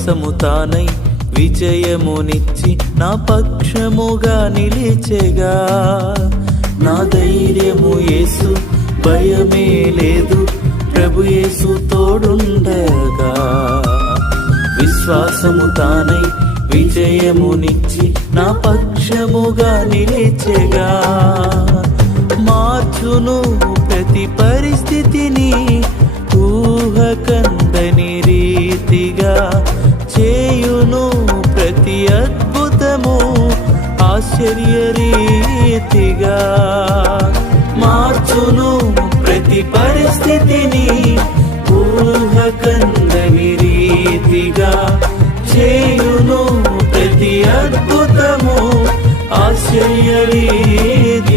విశ్వాసము తానై విజయమునిచ్చి నా పక్షముగా నిలిచెగా. నా ధైర్యము యేసు, భయమే లేదు ప్రభు యేసు తోడుండగా. విశ్వాసము తానై విజయమునిచ్చి నా పక్షముగా నిలిచెగా. మార్చును ప్రతి పరిస్థితిని ఊహకందని రీతిగా, చేయును ప్రతి అద్భుతము ఆశ్చర్య రీతిగా. మార్చును ప్రతి పరిస్థితిని ఊహకందని రీతిగా, చేయును ప్రతి అద్భుతము ఆశ్చర్య రీతిగా.